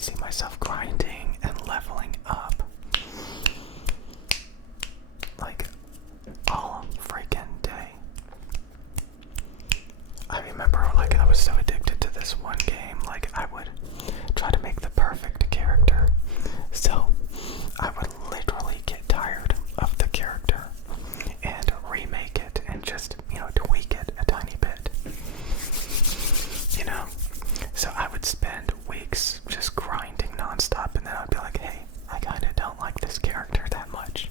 could see myself grinding and leveling up like all freaking day. I remember like I was so addicted to this one game, like I would try to make the perfect character. So I would literally get tired of the character and remake it and just, tweak it a tiny bit. So I would spend weeks just grinding nonstop, and then I'd be like, hey, I kind of don't like this character that much.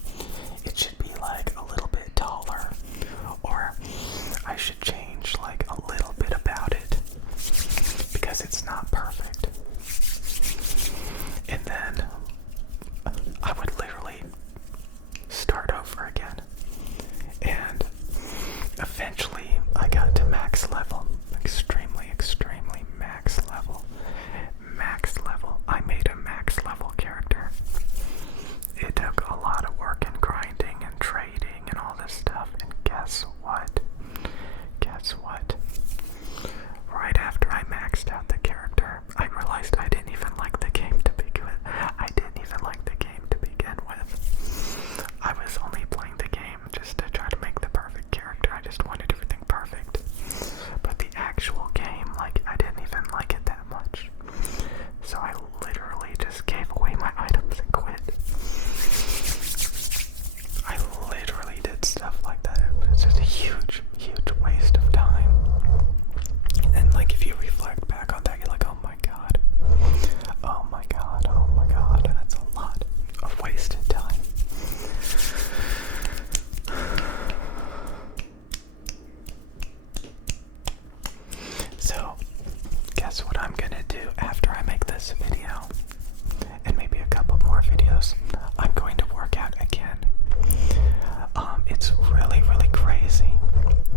It should be like a little bit taller, or I should change like a little bit about it because it's not perfect. And then I would literally start over again. And eventually I got to max level. Extremely max level. Max level. I made a max level character. It took a lot of work and grinding and trading and all this stuff. And guess what? Right after I maxed out the character, I realized I didn't even like the game to begin with. I was only playing the game just to try to make the perfect character. I just wanted everything perfect. But the actual game, like, I didn't even like it that much. So I literally just gave away my items and quit. I literally did stuff like that. It was just a huge waste of time. And like, if you reflect back on that, you're like, oh my god, that's a lot of wasted time. So, guess what I'm gonna do after I make this video, and maybe a couple more videos? I'm going to work out again. It's really crazy.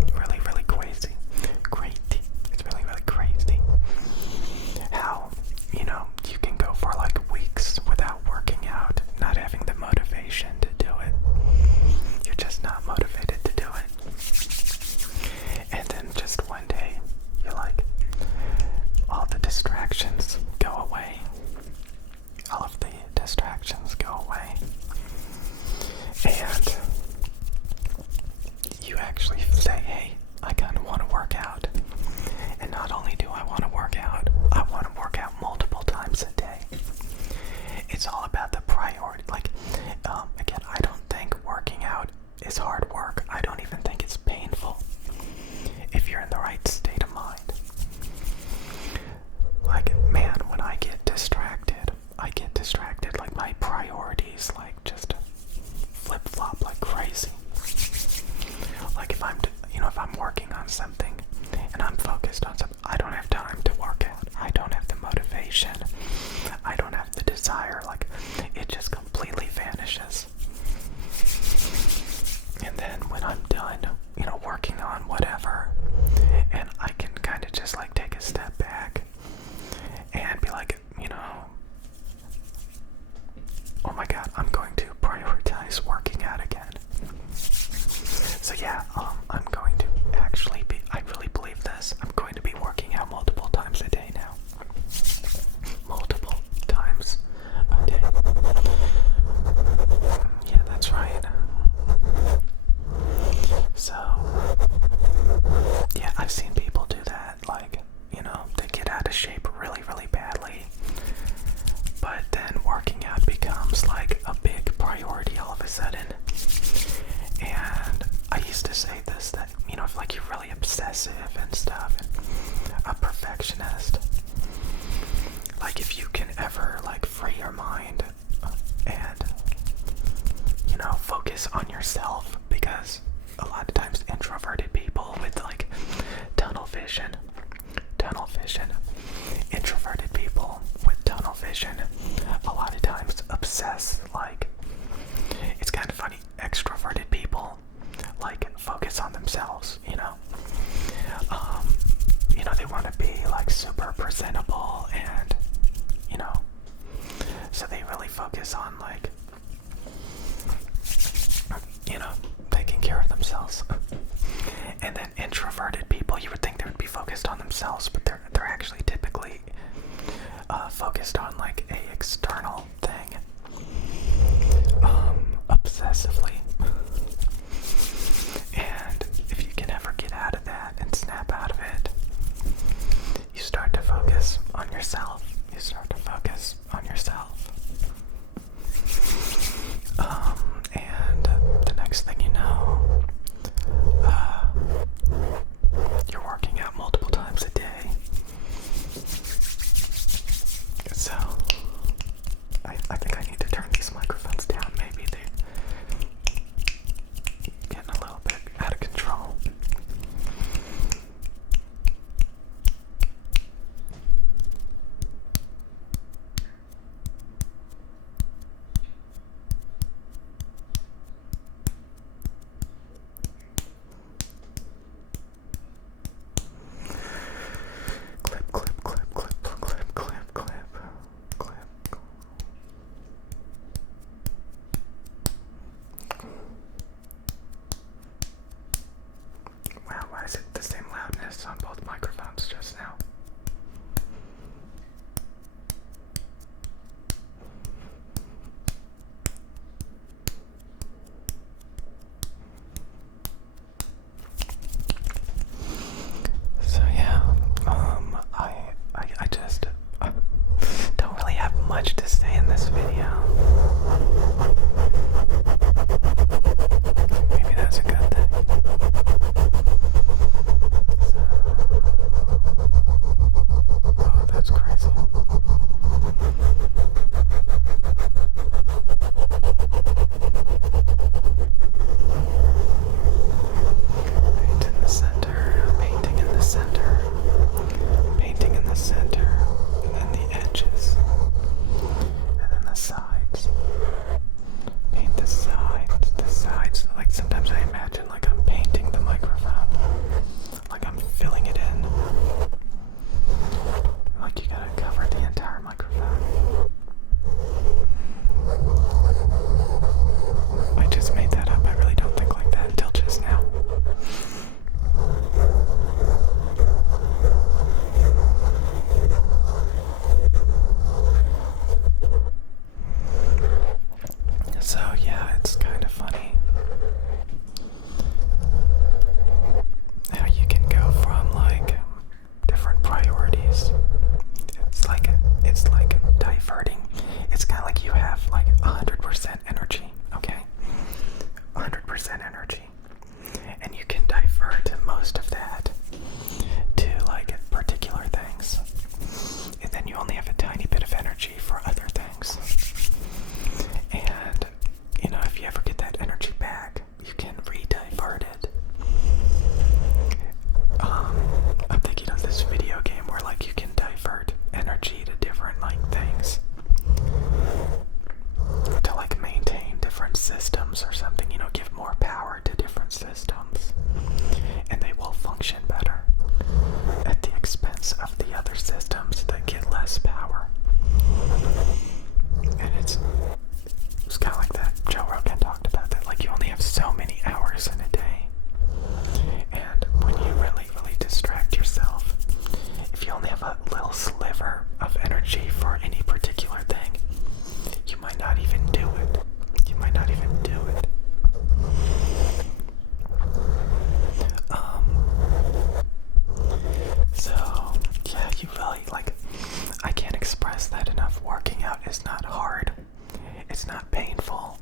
It's really crazy how, you can go for like weeks without working out, not having the motivation to do it. You're just not motivated to do it. And then just one day, you're like, all the distractions go away. All of the distractions go away. And you actually say, hey, I kind of want to work out. And not only do I want to work out, I want to work out multiple times a day. It's all about the priority. Like, again, I don't think working out is hard work. I don't even think it's painful if you're in the right state of mind. Like, man, when I get distracted, like my priorities, like, just flip-flop like crazy. Like, if I'm working on something and I'm focused on something, I don't have time to work out. I don't have the motivation. I don't have the desire. Like, it just completely vanishes. And then when I'm done, working on whatever, and I can kind of just like take a step back and be like, oh my god, I'm going to prioritize working out again. So yeah, I'm going to actually I really believe this, I'm going to be working out multiple times a day now. Multiple times a day. Yeah, that's right. So, yeah, I've seen people do that, like, they get out of shape really badly, but then working out becomes like a big priority all of a sudden. And I used to say this, that, if like you're really obsessive and stuff, and a perfectionist, like if you can ever like free your mind and, focus on yourself, because a lot of times introverted people with like tunnel vision, introverted people with tunnel vision, a lot of times obsess. Like, it's kind of funny, extroverted people like focus on themselves, they want to be like super presentable, and so they really focus on like taking care of themselves. And then introverted people, you would think they would be focused on themselves, but they're actually express that enough. Working out is not hard. It's not painful.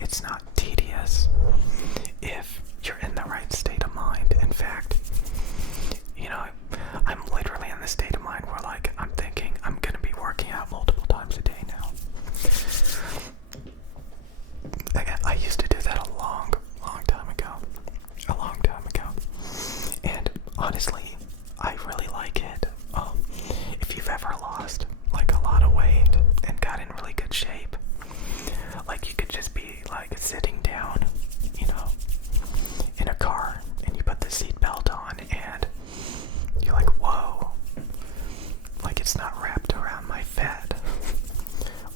It's not tedious. If you're in the right state of mind. In fact, you know, I'm literally in the state of mind where, like, I'm thinking I'm gonna be working out multiple times a day now. I used to do that a long time ago. And honestly, I really like it. If you've ever lost like a lot of weight and got in really good shape, like you could just be like sitting down, you know, in a car, and you put the seatbelt on, and you're like, whoa, like it's not wrapped around my fat.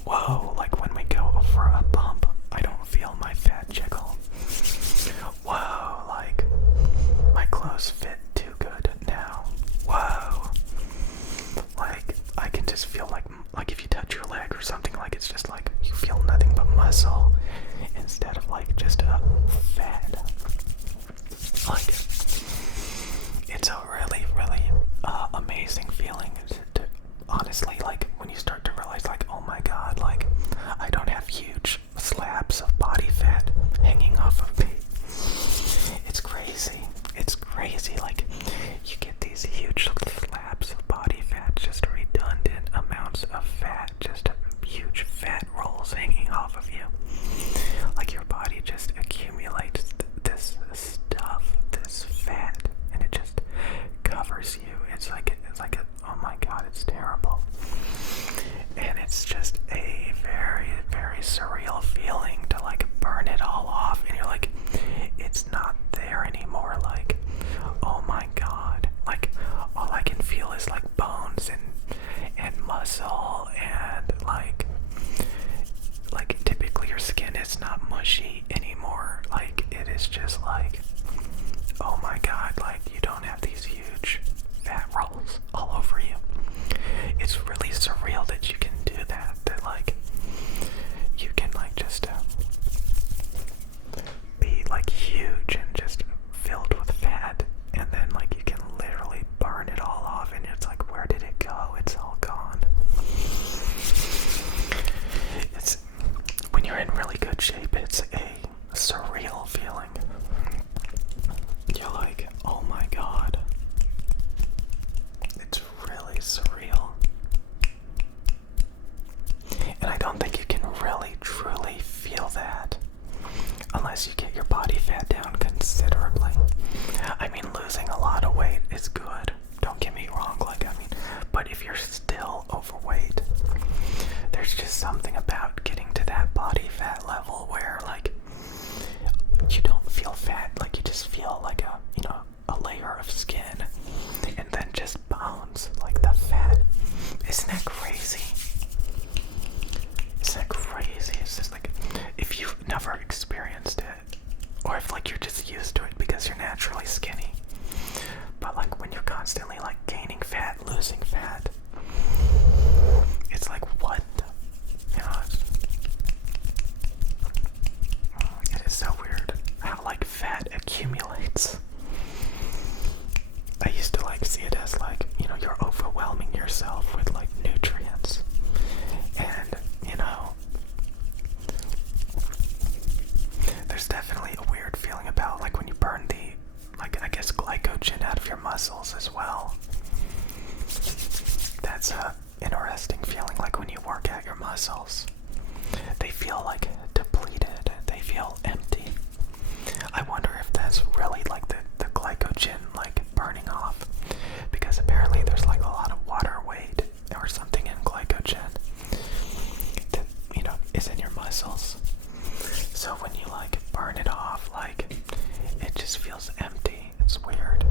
Whoa, like when we go over a bump, I don't feel my fat jiggle. Whoa, like my clothes fit too good now. Whoa, like I can just feel like if you touch your leg or something, like it's just like you feel nothing but muscle instead of like just a fat. Like it's a really amazing feeling to honestly, like when you start to realize like, oh my god, like I don't have huge slabs of body fat hanging off of me. It's crazy, like you get these huge slabs of body fat, just redundant amounts of fat, just huge fat rolls hanging off of you. Like your body just accumulates this stuff, this fat, and it just covers you. It's like oh my god, it's terrible. And it's just a very surreal feeling to like burn it all off, and you're like, it's not there anymore. Like, oh my god, like all I can feel is like bones and muscle, and like typically your skin is not mushy anymore. Like it is just like, oh my god, like you don't have these huge fat rolls all over you. It's really surreal that you can do that like you can like just be like huge and just filled with fat, and then like you can literally burn it all off, and it's like, where did it go? It's all gone. It's when you're in really good shape, it's a surreal feeling. You're like, oh my god, it's really surreal. And I don't think you can really truly feel that unless you get your body fat down considerably. I mean, losing a lot of weight is good, don't get me wrong, like, I mean, but if you're still overweight, there's just something about getting to that body fat level where, like, you don't feel fat, like, you just feel like a, you know, a layer of skin, and then just bones, like the fat. Isn't that crazy? It's just like, if you've never experienced it, or if like you're just used to it because you're naturally skinny, but like when you're constantly like gaining fat, losing fat, it's like, what? You know, it is so weird how like fat accumulates. I used to like see it as like, you know, you're overwhelming yourself with like nutrients, and you know, there's definitely a weird feeling about like when you burn the, like, I guess glycogen out of your muscles as well. That's a interesting feeling. Like when you work out your muscles, they feel like depleted, they feel empty. I wonder if that's really like the glycogen like burning off, because apparently there's like a lot of water weight or something in glycogen that, you know, is in your muscles. So when you like burn it off, like it just feels empty. It's weird,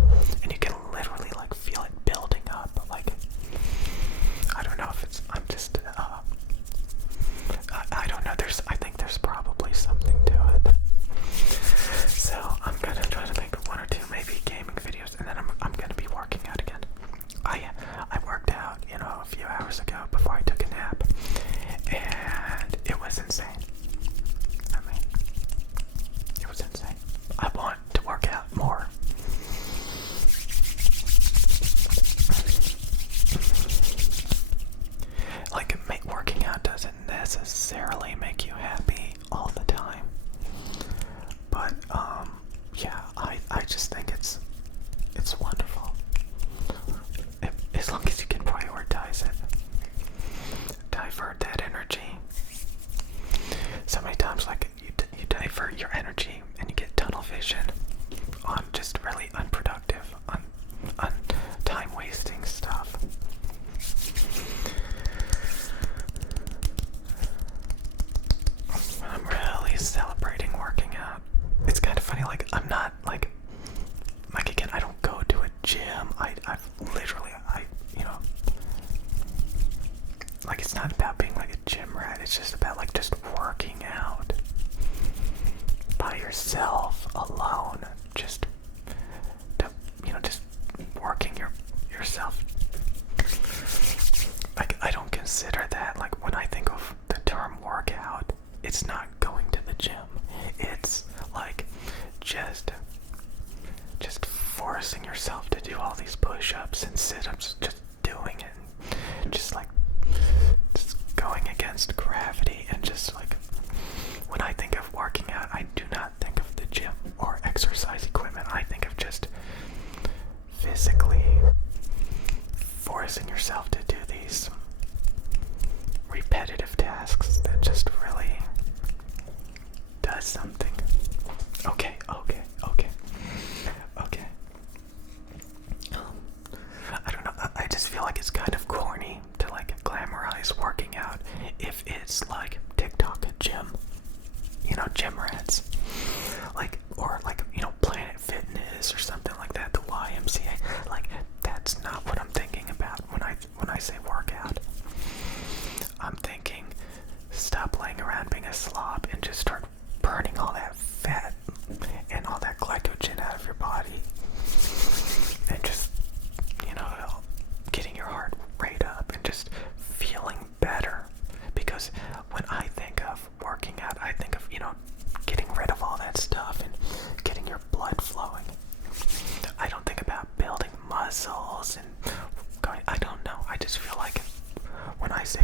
and you can literally like feel it building up. Like, I don't know if it's, I'm just I don't know, I think there's probably something to it. So I'm gonna try to make one or two maybe gaming videos, and then I'm gonna be working out again. I worked out, you know, a few hours ago before I took a nap, and it was insane. I mean, it was insane. I want to work out more. necessarily make you happy all the time. But yeah, I just think it's wonderful. As long as you can prioritize it. Divert that energy. So many times, like, you divert your energy and you get tunnel vision on just really unproductive, on time-wasting stuff. I'm really celebrating working out. It's kind of funny, like, I'm not, like again, I don't go to a gym. I've literally, you know, like, it's not about being like a gym rat. It's just about, like, just working out by yourself, alone, just to, you know, just working yourself. Like, I don't consider that, like, when I think of the term workout, it's not going to the gym. It's like just forcing yourself to do all these push-ups and sit-ups, just doing it, just like just going against gravity. And just like, when I think of working out, I do not think of the gym or exercise equipment. I think of just physically forcing yourself to do these repetitive tasks that just really does something. Okay. I don't know. I just feel like it's kind of corny to, like, glamorize working out if it's like TikTok gym, you know, gym rats, like, or like, you know, Planet Fitness or something like that, the YMCA. Like, that's not what I'm thinking about when I say workout. I'm thinking, stop laying around being a slob and just start burning all that fat and all that glycogen out of your body, and just, you know, getting your heart rate up and just feeling better. Because when I think of working out, I think of, you know, getting rid of all that stuff and getting your blood flowing. I don't think about building muscles and going, I don't know. I just feel like when I say